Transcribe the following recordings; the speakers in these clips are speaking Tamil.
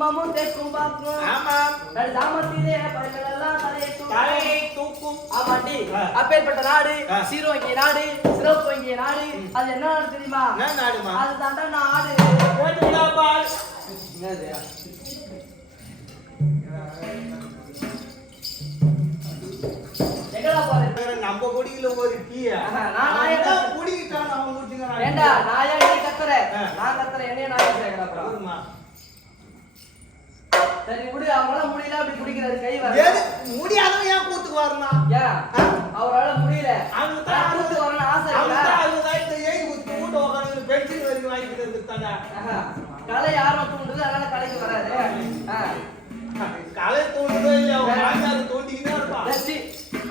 குங்குமமும் தேக்கும் பாக்கும் ஆமாம் தாமத்திலே பயிர்களெல்லாம் தலையேற்றும் தலையை தூக்கும். ஆமாண்டி. ஆ. அப்பேற்பட்ட நாடு. சீரோங்கிய நாடு சிறப்போங்கிய நாடு. அது என்ன நாடு தெரியுமா? என்ன நாடுமா? அது தாண்டா நாடு நம்ம குடியில ஒரு டீயா? நான் நான் என்ன- குடிக்கிட்டான் அவன் குடிச்சுக்கிறான் ஏண்டா நான் நீ கத்துற. நான் கத்துற என்னைய நான் கேட்கிறேன் ஆமா. சரி விடு அவங்களால முடியல அப்படி குடிக்கிறாரு கை வர. முடியாதவன் ஏன் கூத்துக்கு வரணும் ஏன் அவரால முடியல. நான் தான் கூத்து வரணும்னு ஆசை இல்ல தான் அறுபது இந்த ஏறி குத்து மூட்டை உட்காந்து பென்சில் வரைக்கும் இருந்துட்டாங்க. ஆஹா. கலை ஆர்வம் தூண்டுது அதனால கலைக்கு வராது. கலை தோண்டுதோ இல்லையா அவன் மாமியார் தோண்டிக்கிட்டே இருப்பான்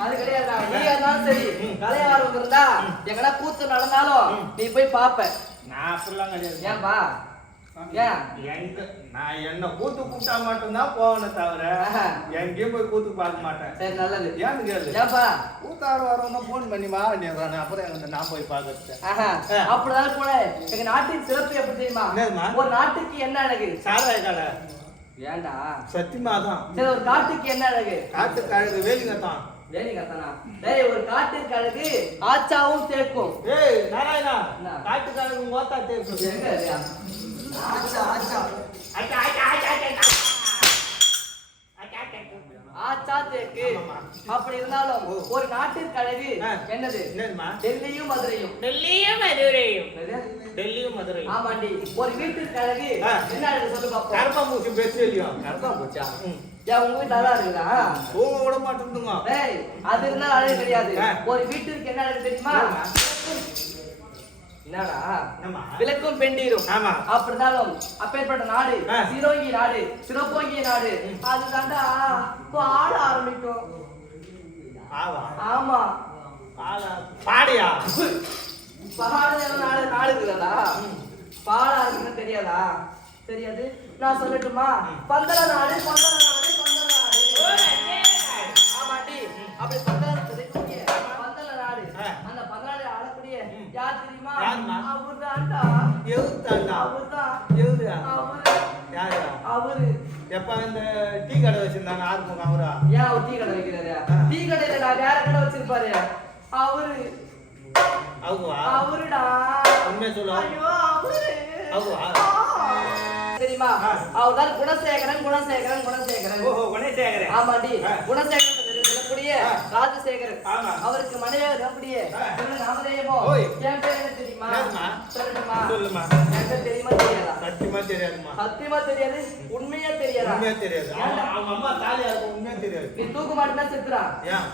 அது கிடையாதுடா. நீ இருந்தாலும் சரி கலை ஆர்வம் இருந்தா எங்கடா கூத்து நடந்தாலும் நீ போய் பாப்ப நான் அப்படிலாம் கிடையாது. ஏன்பா? நான் என்ன கூத்து கூப்பிட்டா மட்டும்தான் போவேனே தவிர. எங்கேயும் போய் கூத்து பார்க்க மாட்டேன். சரி நல்லது. ஏன்னு கேளு. ஏன்பா கூத்தாடு வரவங்க ஃபோன் பண்ணி வா அப்புறம் எங்க நான் போய் பார்க்கறது. அப்படிதான் போல? எங்க நாட்டின் சிறப்பு எப்படி தெரியுமா? ஒரு நாட்டுக்கு என்ன அழகு? சாராய சத்தியமா தான். சரி ஒரு காட்டுக்கு என்ன அழகு? காட்டு கழுகு வேலிங்க தான் டேய் ஒரு காட்டுக்கு அழகு ஆச்சாவும் தேக்கும். ஏய் நாராயணா என்ன? காட்டு கழுகு மோத்தா தேக்கு. எங்க அது? ஆச்சா ஆச்சா ஆச்சா ஆச்சா அப்படி இருந்தாலும் ஒரு நாட்டின் கழவி என்னது? டெல்லியும் மதுரையும். டெல்லியும் டெல்லியும் மதுரை ஆமாண்டி. ஒரு வீட்டின் கழவி என்ன சொல்லு பாப்போம். கருப்பா மூச்சு பேச்சு? இல்லையா கருப்பா மூச்சா வீட்டு அழகா இருக்குதா? தூங்க விட மாட்டேங்குங்க அது இருந்தா அழகு கிடையாது ஒரு வீட்டிற்கு என்ன தெரியுமா? என்னடா? விளக்கும் பெண்டீரும். ஆமா. அப்படினாலும் அப்பேற்பட்ட நாடு. சிரோங்கி நாடு சிறப்போங்கிய நாடு. அதுதாண்டா பாட ஆரம்பிக்கும். ஆமா. பாடியா? பாட நாடு நாடுங்களா பாட ஆரம்பிக்கும் தெரியாதா? தெரியாது. நான் சொல்லட்டுமா? பந்தல நாடு பந்தல அவர்தான்டா எவுத்தாண்டா அவர்தான் எவுதா அவரு. யாரா அவரு. எப்ப இந்த டீ கடை வச்சிருந்தாங்க ஆறுமுகம் அவரா? ஏன் அவர் டீ கடை வைக்கிறாரு. டீ கடையில நான் வேற கடை வச்சிருப்பாரு. அவரு. அவா அவருடா. உண்மையை சொல்லு. ஐயோ அவரு. தெரியுமா. அவர்தான் குணசேகரன் குணசேகரன் குணசேகரன். ஓஹோ குணசேகரன். ஆமாண்டி. ஆ. குணசேகரன் ஆ. ராஜசேகரன். ஆமா. அவருக்கு மனைவியாக இருக்கக்கூடிய. என் பேர் என்ன தெரியுமா? சொல்லுமா. பேர் தெரியுமா தெரியாதா? சத்தியமா தெரியாதுமா சத்தியமா தெரியாது உண்மையா தெரியாதா? உண்மையா தெரியாது? அவங்க அவங்க அம்மா தாலியா இருக்கும் உண்மையா தெரியாது. நீ தூக்க மாட்டேன்னா செத்துறா ஏன்?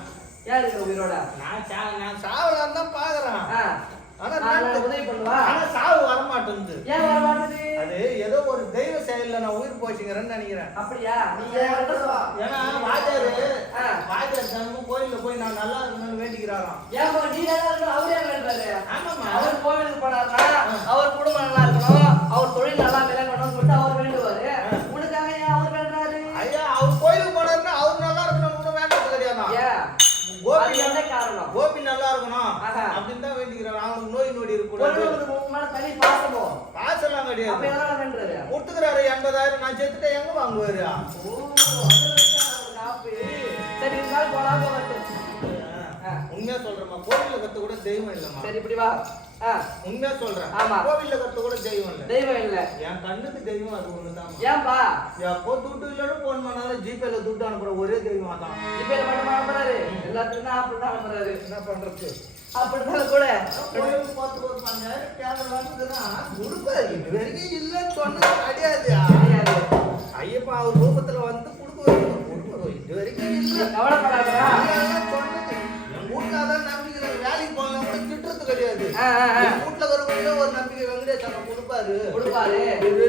ஏன் இருக்கிற உயிரோட? நான் சாவலாம் தான் பாக்குறேன். ஆனா உதவி பண்ணுவா? ஆனா சாவு வர மாட்டேங்குது ஏன் வர அது ஏதோ ஒரு தெய்வ செயல்ல நான் உயிர் போச்சுங்கிறேன்னு நினைக்கிறேன். அப்படியா? நீ ஏன் வரல? ஏன்னா வாஜாரு. வாஜார் தினமும் கோயில்ல போய் நான் நல்லா இருக்கணும்னு வேண்டிக்கிறாராம். ஏன் நீ நல்லா இருக்கணும், அவரே வேண்டாரு. ஆமாம்மா. அவர் கோவிலுக்கு போனாருன்னா, அவர் குடும்பம் நல்லா இருக்கணும், அவர் தொழில் நல்லா விளங்கணும்னு சொல்லிட்டு அவர் சரி இருந்தாலும் போனா போகட்டும் ஆ. உண்மையா சொல்றேம்மா. கோவில்ல கத்து கூட தெய்வம் இல்லம்மா. சரி இப்படி வா. உண்மையா சொல்றேன். ஆமா. கோவில்ல கத்து கூட தெய்வம் இல்ல. தெய்வம் இல்ல. என் கண்ணுக்கு தெய்வம் அது ஒண்ணுதான் ஏன்பா? எப்போ துட்டு இல்லைன்னு போன் பண்ணாலும் ஜிபேல துட்டு அனுப்புற ஒரே தெய்வம் தான் இப்ப மட்டும் அனுப்புறாரு. எல்லாத்துக்கும் அனுப்புறாரு. என்ன பண்றது? அப்படிதான் கூட? பார்த்து பஞ்சாயிரம் கேமரா வந்ததுன்னா கொடுப்பாரு இது வரைக்கும் இல்லைன்னு சொன்னது கிடையாது. தெரியாது. ஐயப்பா அவர் ரூபத்துல வந்து கொடுக்குவாரு கொடுக்குறோம் இது வரைக்கும் இல்லை. சொன்னது. நம்பிக்கை. வேலைக்கு கூட திட்டுறது கிடையாது. வீட்டுல ஒரு நம்பிக்கை. வெங்கடேஷ் அண்ணன் கொடுப்பாரு. கொடுப்பாரு.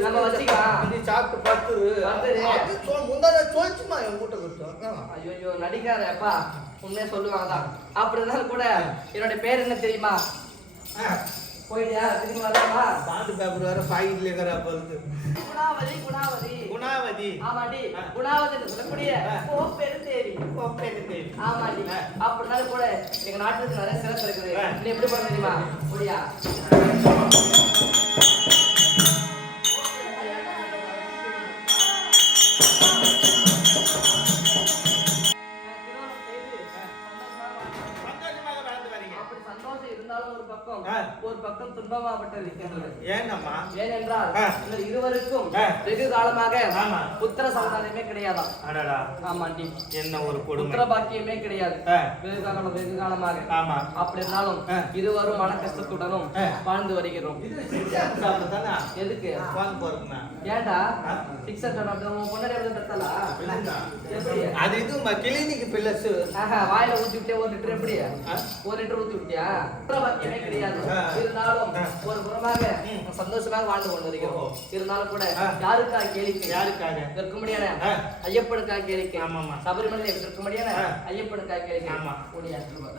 நம்ம வச்சுக்கலாம். நீ சாப்பிட்டு சொல் முந்தான சொல்லிச்சுமா என் வீட்டை கொடுத்தோம் ஐயோ நடிக்காத அப்பா உண்மையா சொல்லுவாங்க தான் அப்படி இருந்தாலும் கூட என்னோட பேர் என்ன தெரியுமா? போயிட்டியா? திரும்பி வரலாமா? பாண்டு பேப்பர் வேற பாக்கெட்ல இருக்கிற பொறுத்து குணாவதி குணாவதி. குணாவதி. ஆமாடி. குணாவதி சொல்லக்கூடிய ஆ. ஓ பெரு தேவி கோப்பைக்கு தேவி. ஆமாடி ஆ. அப்படினாலும் கூட எங்க நாட்டுக்கு நிறைய சிறப்பு இருக்குது. நீ எப்படி பண்ண தெரியுமா? முடியா இருந்தாலும் ஒரு பக்கம் ஆ. ஒரு பக்கம் துன்பமாகப்பட்டது இருக்கின்றது ஏனம்மா? ஏனென்றால் இருவருக்கும். வெகு காலமாக. புத்திர சமுதாயமே கிடையாதாம் அடடா. ஆமாண்டி. என்ன ஒரு புத்திர கொடுமை பாக்கியமே கிடையாது. வெகு காலம் வெகு காலமாக. ஆமா. அப்படி இருந்தாலும். இருவரும் மன கஷ்டத்துடனும். வாழ்ந்து வருகிறோம். எதுக்கு? ஆ. சிக்ஸர் எப்படி தத்தலா? அது இது கிளினிக் பில்லஸ் ஆஹா, வாயில ஊத்தி விட்டியா ஒரு லிட்டர் எப்படி. ஒரு லிட்டர் ஊத்தி விட்டியா? புத்திர பாக்கியமே கிடையாது. இருந்தாலும். ஒரு புறமாக. சந்தோஷமாக வாழ்ந்து கொண்டு வருகிறோம். இருந்தாலும் கூட ஆ. யாருக்காக கேளிக்கை யாருக்காக விற்கும்படியான ஆ. ஐயப்பனுக்காக கேளிக்கை ஆமாமா. சபரிமலை விற்கும்படியான ஆ. ஐயப்பனுக்காக கேளிக்கை ஆமா. ஓடியா, திரும்ப,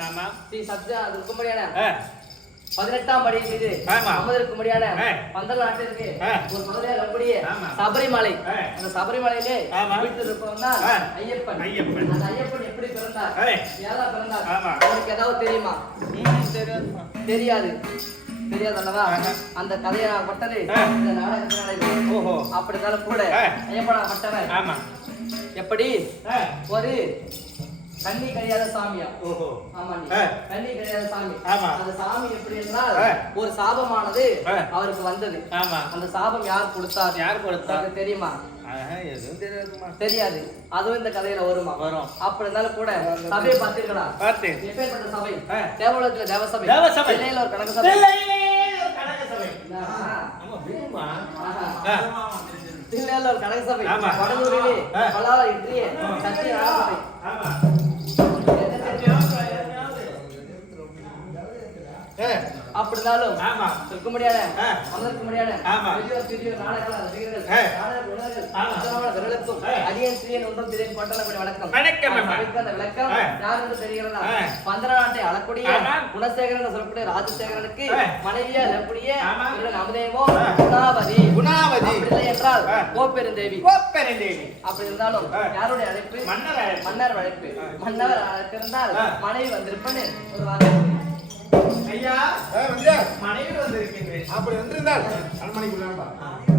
திரும்ப. ஸ்ரீ சத்யா இருக்கும்படியான பதினெட்டாம் படி மீது ஆமா. அமர்ந்திருக்கும்படியான ஆ. பந்தல் நாட்டிற்கு ஆ. ஒரு பகுதியாக அப்படியே ஆமா. சபரிமலை. அந்த சபரிமலையிலே ஆமா. வீட்டில் ஆ. ஐயப்பன் ஐயப்பன். அந்த ஐயப்பன் எப்படி பிறந்தார். ஏதா பிறந்தார் ஆமா. அவருக்கு ஏதாவது தெரியுமா. தெரியாது தெரியாது அல்லவா ஆஹா. அந்த கதையாகப்பட்டது ஆ. இந்த நாடகத்தினாலே ஓஹோ கூட ஆ. ஐயப்பனாகப்பட்டவர் ஆமா எப்படி ஒரு கண்ணி கழியாத சாமியா? ஓஹோ. ஆமா நீ. ஆ. கண்ணி கிடையாத சாமி. ஆமா. அந்த சாமி எப்படி என்றால். ஒரு சாபமானது. அவருக்கு வந்தது. ஆமா. அந்த சாபம் யார் கொடுத்தார்? யார் கொடுத்தா? உங்களுக்கு தெரியுமா? தெரியாது. அதுவும் இந்த கதையில வருமா? வரும். அப்படி இருந்தாலும் கூட சபையை பார்த்தீர்களா பார்த்தேன் எப்பேற்பட்ட சபை. தேவலோகத்துல தேவசபை. தேவசபை. ஒரு கணக்கு சபை ஒரு கணக்கு சபை. வடலூரிலே. பலாவ இன்றிய சத்திய சபை ஆமா ஏ, அப்படினாலும் ஆமா இருக்க முடியாத. அமர்க்க முடியாத ஆமா. பெரியோர் சிறியோர் நாடகங்கள் ரசிகர்கள் ஆ. நாடக உணர்கள். உத்தரவான விரலுக்கும். அடியன் சிறியன் ஒன்றும் திரையின் பட்டணப்படி வணக்கம் வணக்கம், அந்த விளக்கம் ஆ. யார் என்று தெரிகிறதா ஆ. பந்தர நாட்டை அளக்கூடிய. குணசேகரன் சொல்லக்கூடிய ராஜசேகரனுக்கு. மனைவியா இருக்கக்கூடிய அமுதேவோ. குணாவதி குணாவதி. இல்லை என்றால். கோப்பெருந்தேவி கோப்பெருந்தேவி அப்படி இருந்தாலும். யாருடைய அழைப்பு மன்னர். மன்னர் அழைப்பு. மன்னர் அழைத்திருந்தால் ஆ. மனைவி வந்திருப்பேன்னு ஒரு வார்த்தை ஐயா? மனைவி வந்திருக்கின்றேன் அப்படி வந்திருந்தால் அரண்மனைக்கு வேண்டாம்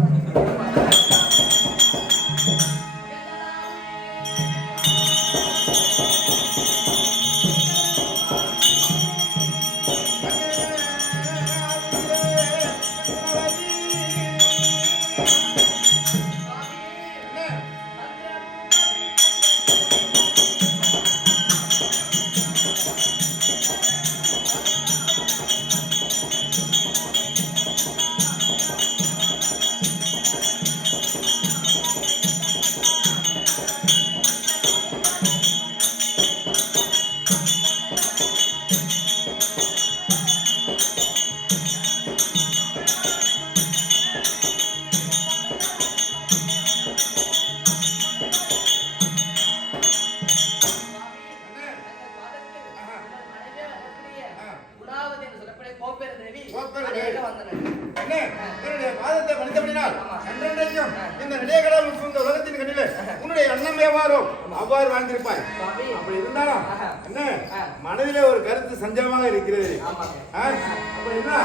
கோப்பெருந்தேவி கோப்பெருந்தேவி. அநேக வந்தனர். அண்ணே, என்னுடைய பாதத்தை மனிதபடினால் ஆமா. இந்த நிலையகடாமல் சூழ்ந்த உலகத்தின் கண்ணிலே உன்னுடைய எண்ணம் எவ்வாறோ அவ்வாறு வாழ்ந்திருப்பாய் அப்படி இருந்தாலும் என்ன ஆ. மனதிலே ஒரு கருத்து சஞ்சலமாக இருக்கிறது ஆமாங்க. ஆ? அப்படி என்ன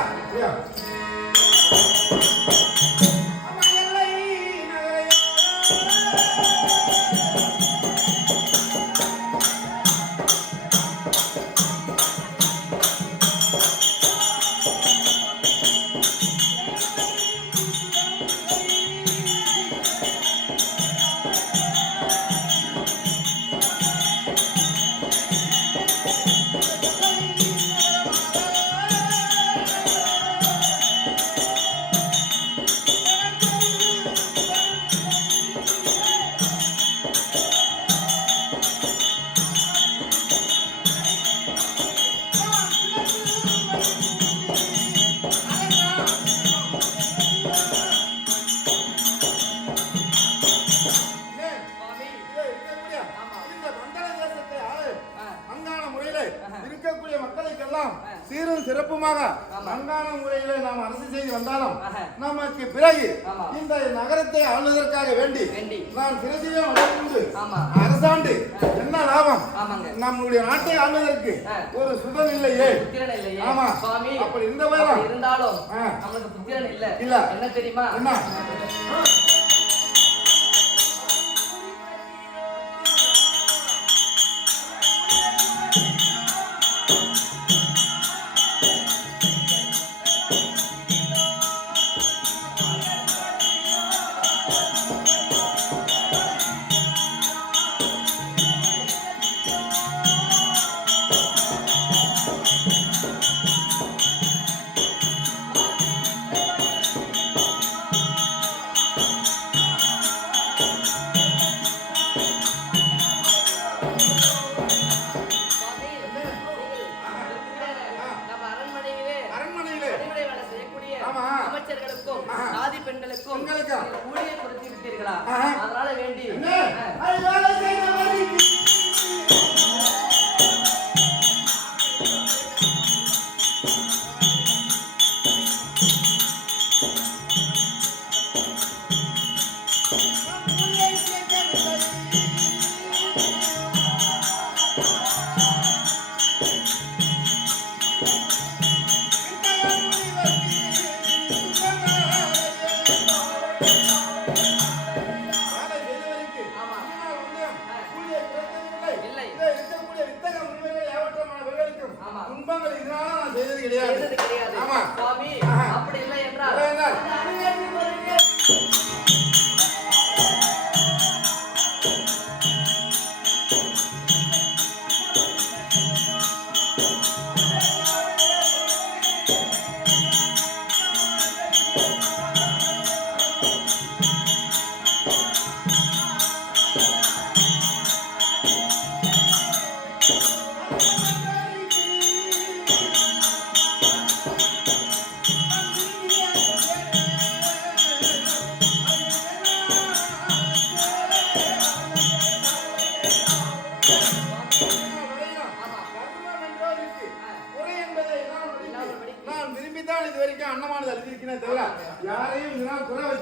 செய்து வந்தாலும். நமக்கு பிறகு. இந்த நகரத்தை ஆளுவதற்காக வேண்டி. நான் சிறசிலே வளர்ந்து. அரசாண்டு என்ன லாபம் ஆமாங்க. நம்முடைய நாட்டை ஆளுவதற்கு. ஒரு சுதன் இல்லையே. ஆமா. அப்படி இருந்த இருந்தாலும் ஆ. நம்மளுக்கு புத்திரன் இல்ல. இல்ல. என்ன தெரியுமா என்ன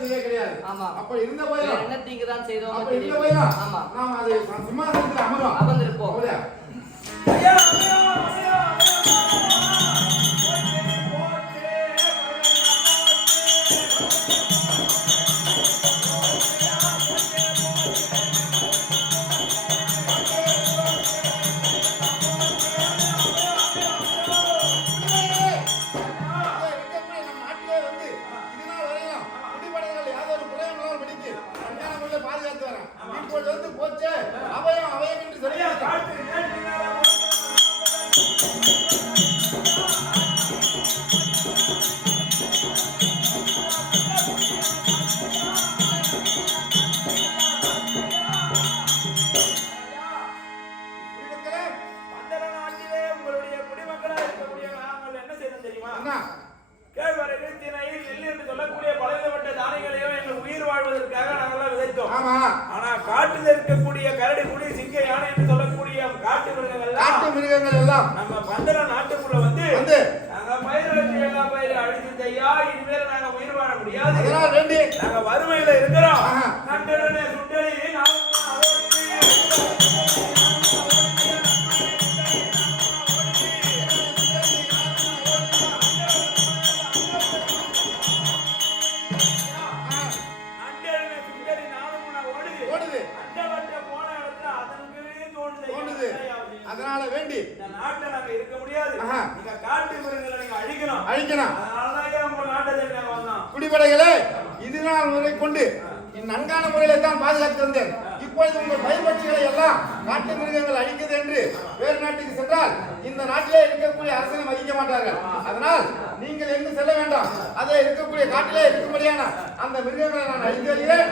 தீங்கே கிடையாது. ஆமா. அப்ப இருந்த போயிடும் என்ன தீங்கு தான் செய்தோம் அப்ப இருந்த போயிடும் ஆமா. நாம அது சிம்மாசனத்துல அமரும். அமர்ந்திருப்போம். ஐயா ・はい。ஓடுது தோன்றுது அதனால வேண்டி. இருக்க முடியாது. நீங்க காட்டு அழிக்கணும். அழிக்கணும். அதனாலதான் உங்க நாட்டை முறை கொண்டு நன்கான முறையில தான் பாதுகாத்து வந்தேன். இப்பொழுது உங்கள் பயிர்பட்சிகளை எல்லாம் காட்டு மிருகங்கள் அழிக்குது என்று வேறு நாட்டுக்கு சென்றால் இந்த நாட்டிலே இருக்கக்கூடிய அரசனை மதிக்க மாட்டார்கள். அதனால் நீங்கள் எங்கு செல்ல வேண்டாம். அதை இருக்கக்கூடிய காட்டிலே இருக்கும்படியான அந்த மிருகங்களை நான் அழித்து வருகிறேன்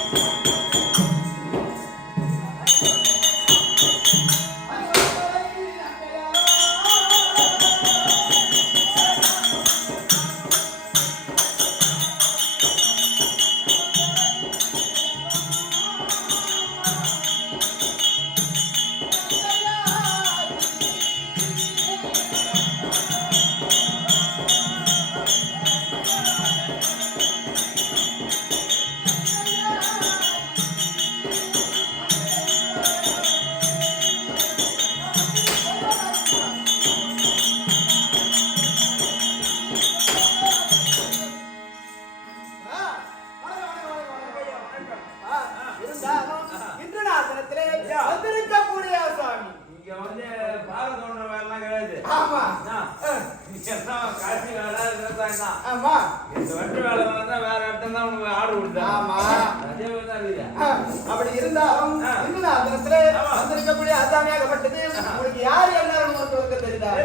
அப்படி இருந்தாலும் இன்னும் அந்த இடத்துல வந்திருக்கக்கூடிய அசாமியாகப்பட்டது உங்களுக்கு யார் எல்லாரும் உங்களுக்கு தெரிந்தார்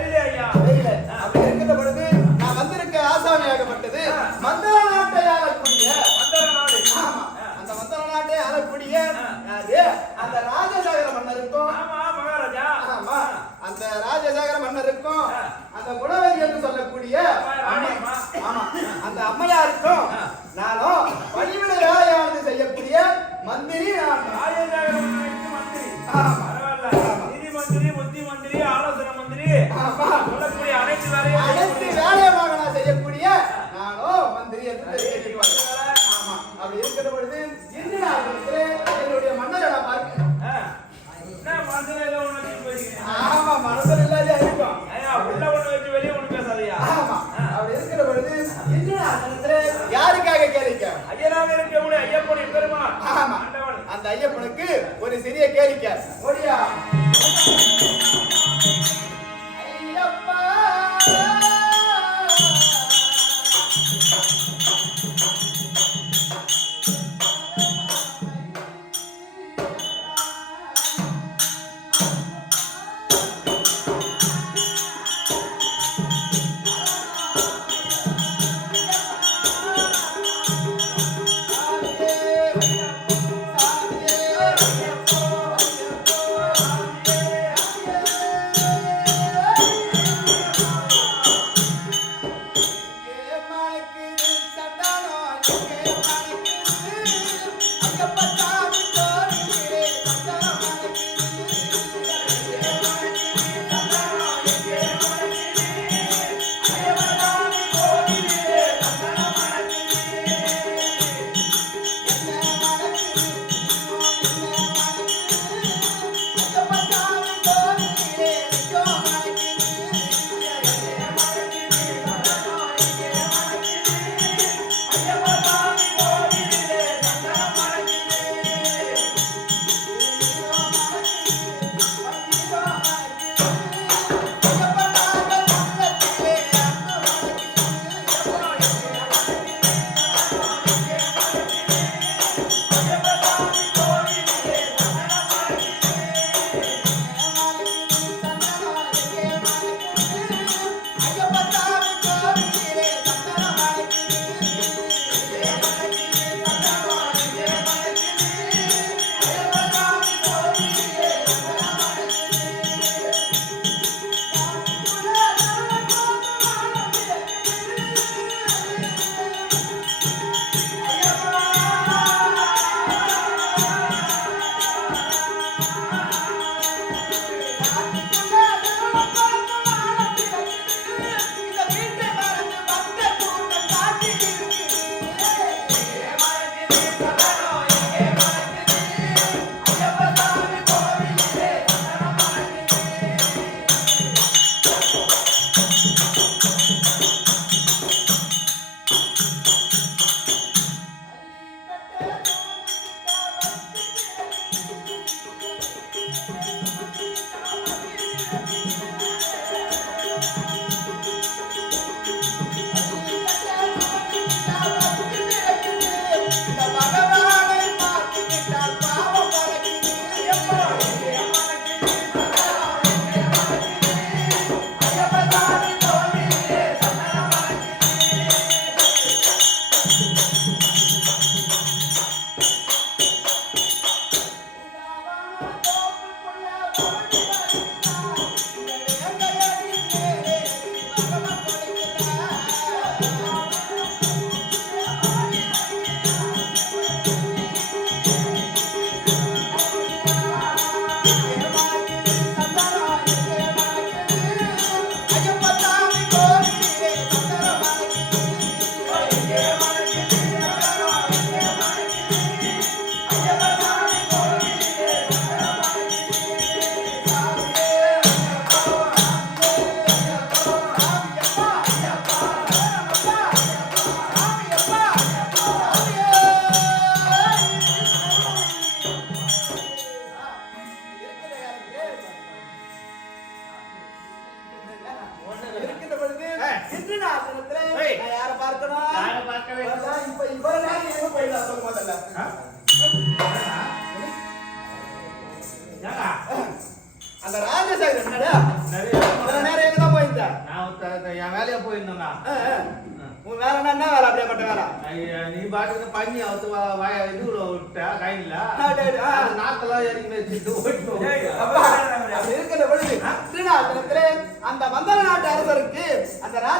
யாருக்காக கேளிக்க? ஐயனாக இருக்கவனே ஐயப்பன் பெருமா ஆமா. அந்த ஐயப்பனுக்கு ஒரு சிறிய கேளிக்க. ஒடியா.